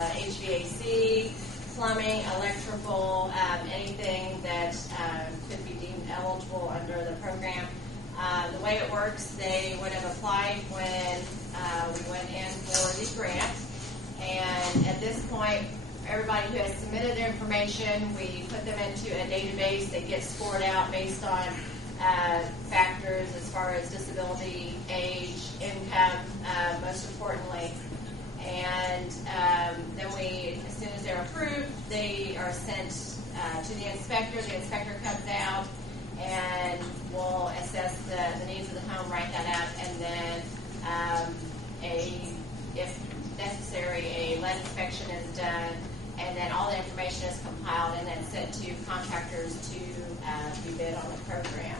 HVAC, plumbing, electrical, anything that could be deemed eligible under the program. The way it works, they would have applied when we went in for the grant, and at this point, everybody who has submitted their information, we put them into a database that gets scored out based on factors as far as disability, age, income, most importantly. And then as soon as they're approved, they are sent to the inspector. The inspector comes out and will assess the needs of the home, write that up, and then if necessary, a lead inspection is done, and then all the information is compiled and then sent to contractors to be bid on the program.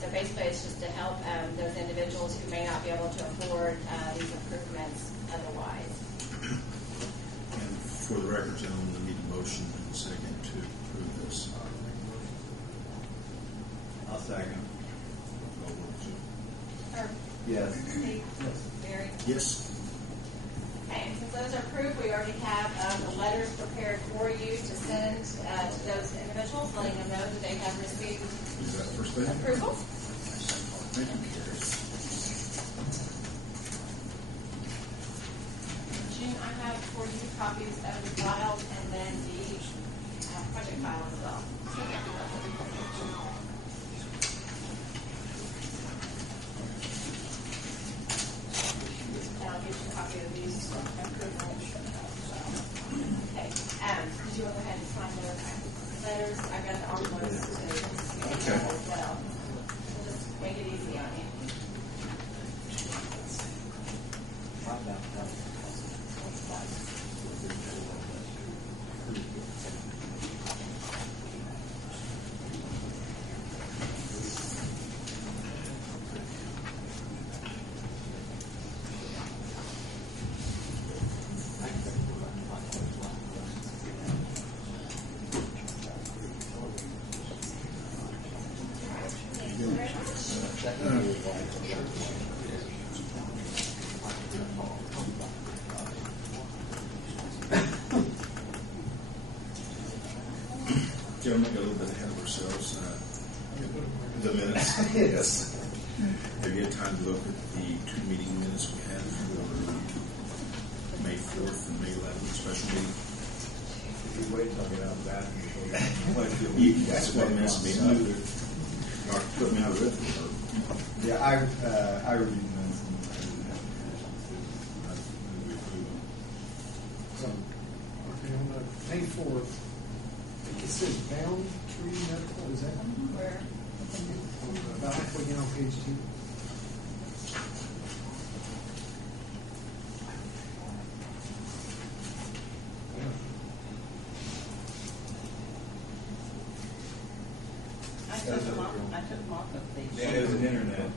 So basically, it's just to help those individuals who may not be able to afford these improvements otherwise. And for the record, gentlemen, I need a motion and a second to approve this. I'll second. Yes. Yes. Barry? Yes. Okay, and since those are approved, we already have the letters prepared for you to send to those individuals, letting them know that they have received approval. Thank you, Carrie. June, I have for you copies of the file and then the project file as well. And I'll give you a copy of these approvals. Okay. Did you want to go ahead and sign those letters? I've got the envelopes to as well. We'll just make it easy on you. Gentlemen, got a little bit ahead of ourselves. The minutes. Yes. Have you had time to look at the two meeting minutes we had for May 4th and May 11th special meeting? If you wait till I get out of that, That's what minutes mean. Or put me out of it. Yeah, I reviewed the minutes and I didn't have any chance to So, okay, on the May 4th, it says Boundtree Medical, is that? Where? About halfway down on page 2. I took them off of page. Yeah, it was an internet.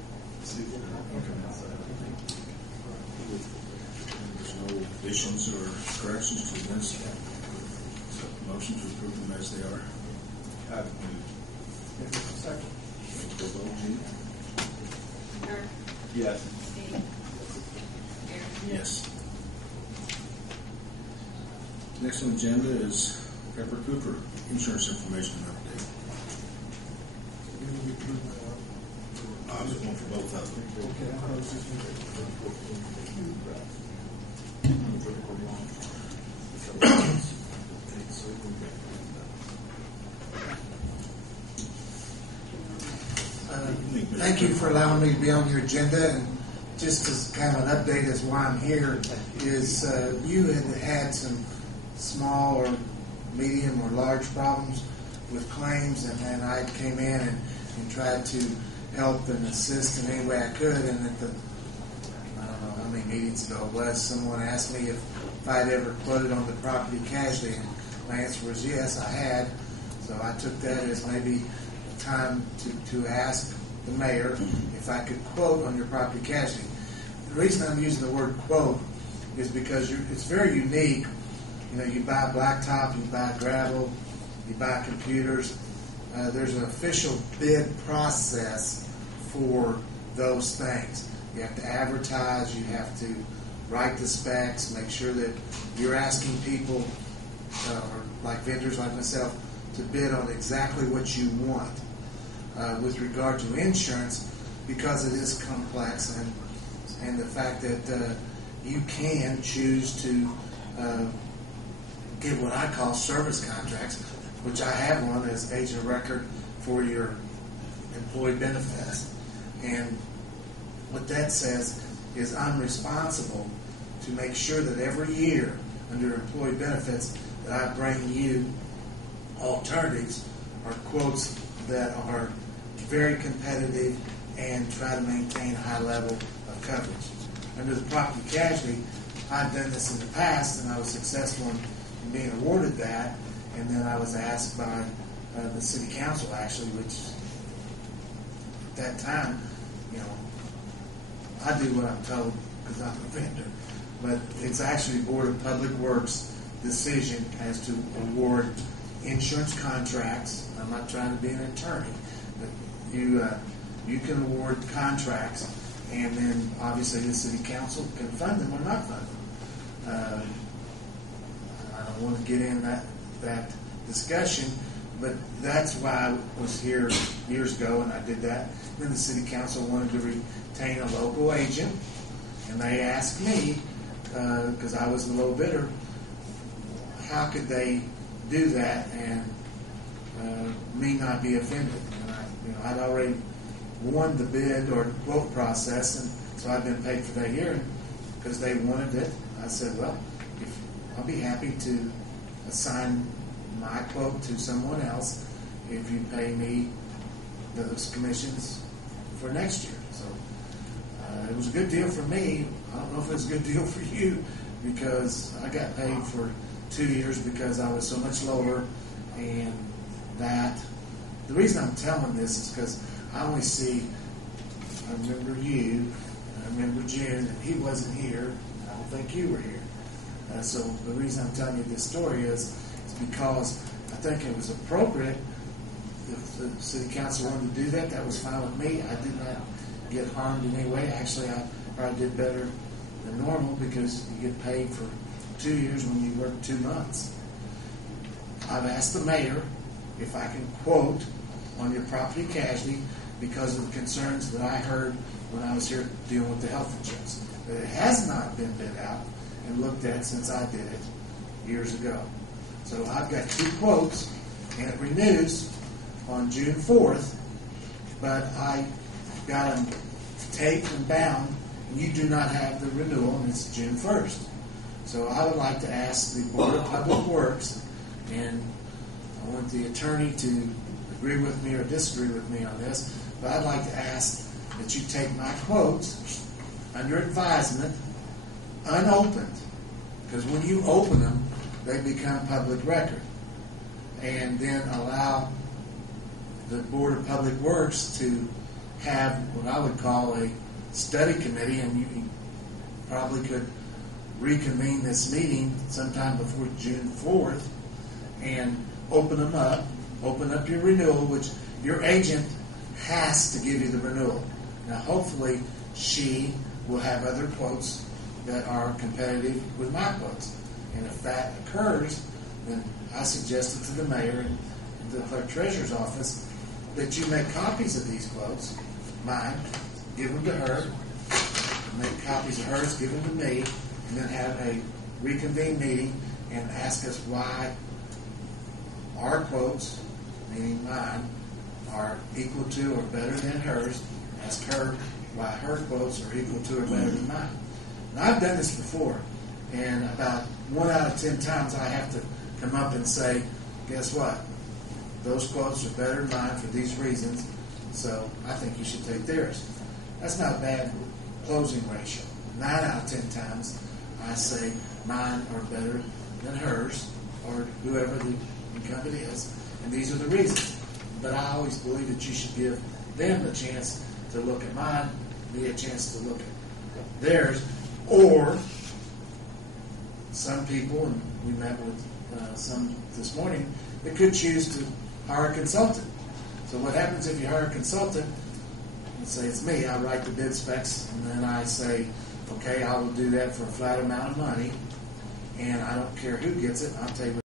There's no additions or corrections to this. So, motion to approve them as they are. I've moved. Second. Go vote, Gene. Kurt? Yes. Steve? Barry? Yes. Next on the agenda is Pepper Cooper, insurance information update. I was going for both of them. Okay, I was just Thank you for allowing me to be on your agenda, and just as kind of an update as why I'm here is you had some small or medium or large problems with claims, and I came in and tried to help and assist in any way I could, and at the, I don't know how many meetings ago it was, someone asked me if I'd ever quoted on the property casualty, and my answer was yes, I had. So I took that as maybe time to ask the mayor if I could quote on your property casualty. The reason I'm using the word quote is because it's very unique. You know, you buy blacktop, you buy gravel, you buy computers. There's an official bid process for those things. You have to advertise, you have to write the specs, make sure that you're asking people, or like vendors like myself, to bid on exactly what you want. With regard to insurance, because it is complex, and the fact that you can choose to get what I call service contracts, which I have one as agent of record for your employee benefits. And what that says is I'm responsible to make sure that every year under employee benefits that I bring you alternatives or quotes that are very competitive and try to maintain a high level of coverage. Under the property casualty, I've done this in the past, and I was successful in being awarded that, and then I was asked by the city council, actually, which at that time, I do what I'm told because I'm a vendor, but it's actually Board of Public Works decision as to award insurance contracts. I'm not trying to be an attorney, but you can award contracts, and then obviously the city council can fund them or not fund them. I don't want to get in that discussion, but that's why I was here years ago, and I did that. Then the city council wanted to retain a local agent, and they asked me, because I was the low bidder, how could they do that and me not be offended? And I'd already won the bid or quote process, and so I've been paid for that year. Because they wanted it, I said, well, I'll be happy to assign my quote to someone else if you pay me those commissions for next year. So it was a good deal for me. I don't know if it was a good deal for you, because I got paid for 2 years because I was so much lower, and that the reason I'm telling this is because I only see, I remember you, I remember June, and he wasn't here. I don't think you were here. So the reason I'm telling you this story is because I think it was appropriate. If the city council wanted to do that, that was fine with me. I did not get harmed in any way. Actually, I probably did better than normal because you get paid for 2 years when you work 2 months. I've asked the mayor if I can quote on your property casualty because of the concerns that I heard when I was here dealing with the health insurance. But it has not been bid out and looked at since I did it years ago. So I've got 2 quotes, and it renews on June 4th, but I got them taped and bound, and you do not have the renewal, and it's June 1st. So I would like to ask the Board of Public Works, and I want the attorney to agree with me or disagree with me on this, but I'd like to ask that you take my quotes under advisement, unopened, because when you open them, they become public record, and then allow the Board of Public Works to have what I would call a study committee, and you probably could reconvene this meeting sometime before June 4th and open up your renewal, which your agent has to give you the renewal. Now, hopefully, she will have other quotes that are competitive with my quotes. And if that occurs, then I suggested to the mayor and the clerk treasurer's office that you make copies of these quotes, mine, give them to her, make copies of hers, give them to me, and then have a reconvene meeting and ask us why our quotes, meaning mine, are equal to or better than hers. Ask her why her quotes are equal to or better than mine. Now, I've done this before, and about 1 out of 10 times I have to come up and say, guess what? Those quotes are better than mine for these reasons, so I think you should take theirs. That's not a bad closing ratio. 9 out of 10 times I say mine are better than hers or whoever the incumbent is, and these are the reasons. But I always believe that you should give them a chance to look at mine, me a chance to look at theirs, or some people, and we met with some this morning, that could choose to hire a consultant. So what happens if you hire a consultant, and say it's me, I write the bid specs, and then I say, Okay, I will do that for a flat amount of money, and I don't care who gets it. I'll tell you what